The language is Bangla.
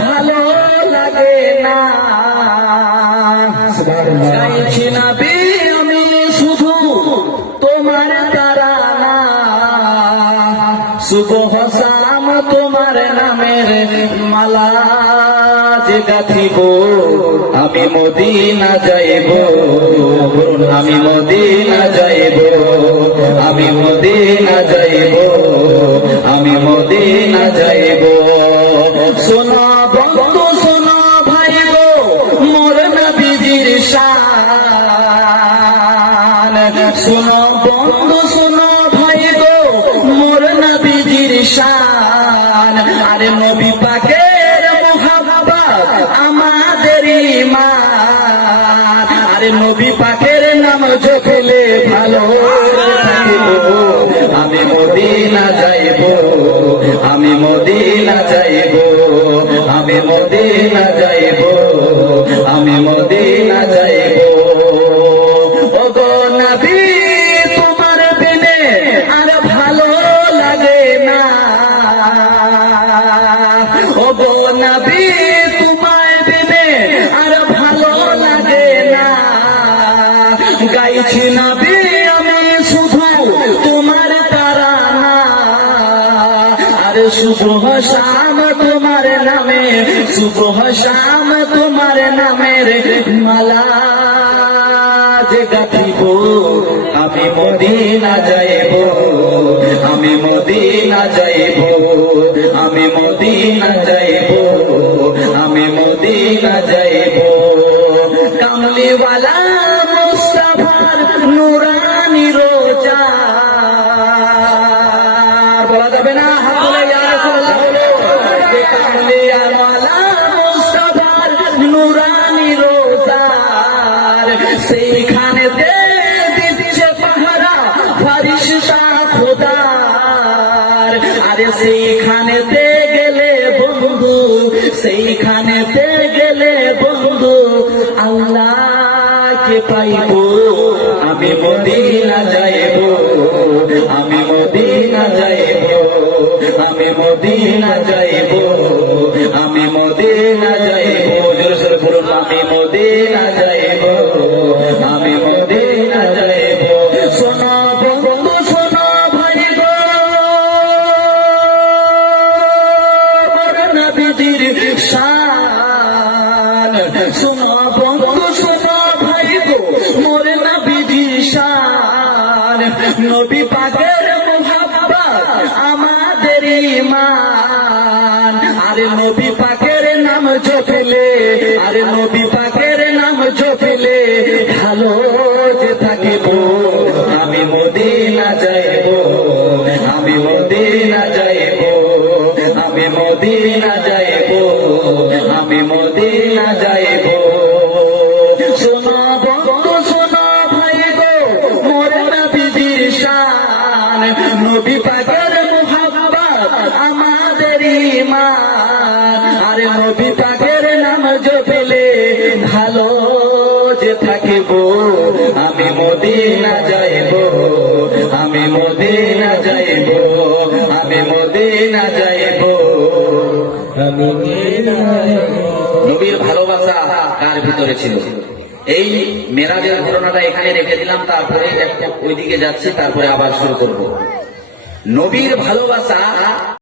ভালো লাগে না। চাইছি না আমি শুধু তোমার তারানা, সুবহ শাম তোমার নামের মালা যে গাঁথিব, আমি মদিনা যাইব, আমি মদিনা যাইব, আমি মদিনা যাইব, আমি মদিনা যাইব। শোনো বন্ধু শোনো ভাই গো, মোর নবীজির শান। শোনো বন্ধু শোনো ভাই গো, মোর নবীজির শান। আরে নবী পাকের মুহাব্বত আমাদের ঈমান। আরে নবী পাকের নাম জপলে ভালো থাকিব, আমি মদিনা যাইব, আমি মদিনা যাইব, আমি মদিনা যাইব, আমি মদিনা যাইব। ওগো নবী তোমার বিনে আর ভালো লাগে না। ওগো নবী তোমার বিনে আর ভালো লাগে না। গাইছি নবী আমি শুধু তোমার তারানা, আরে শুভ শাম তোমার নামে, শুভ শাম তোমার নামের মালা যে গাঁথিব, আমি মদিনা যাইব, আমি মদিনা যাইব, আমি মদিনা যাইব, আমি মদিনা যাইব। কামলিওয়ালা মুস্তাফার নুরানি রোজা, বলা যাবে না? হাত বলে ইয়া রাসূলুল্লাহ বলো। কামলিওয়ালা মুস্তাফার নুরানি রোজা, সেইখানেতে দিচ্ছে পাহারা ফেরেশতা খোদার। আরে সেইখানেতে গেলে বন্ধু, সেইখানেতে গেলে বন্ধু আল্লাহকে পাইব, আমি মদিনা যাইব, আমি মদিনা যাইব, আমি মদিনা যাইব, আমি মদিনা যাইব। জোরে সোরে বলুন, আমি মদিনা যাইব, আমি মদিনা যাইব। শোনো বন্ধু শোনো ভাই গো, মোর নবীজির শান। শোনো বন্ধু শোনো ভাই গো, মোর নবীজির শান। নবী পাকের মুহাব্বত আমাদের ঈমান। আরে নবী পাকের নাম জপলে, আরে নবী পাকের নাম জপলে ভালো যে থাকিব, আমি মদিনা যাইব, আমি মদিনা যাইব, আমি মদিনা যাইব, আমি মদিনা যাইব। শোনো বন্ধু শোনো ভাই গো, মোর নবীজির শান। নবী পাকের মুহাব্বত আমাদের ঈমান। আরে নবী পাকের নাম জপলে ভালো যে থাকিব, আমি মদিনা যাইব, আমি মদিনা যাইব, আমি মদিনা যাইব, আমি মদিনা যাইব। নবীর ভালোবাসা কার ভিতরে ছিল? এই মেরাজের ঘটনাটা এখানে রেখে দিলাম, তারপরে ওইদিকে যাচ্ছি, তারপরে আবার শুরু করব। নবীর ভালোবাসা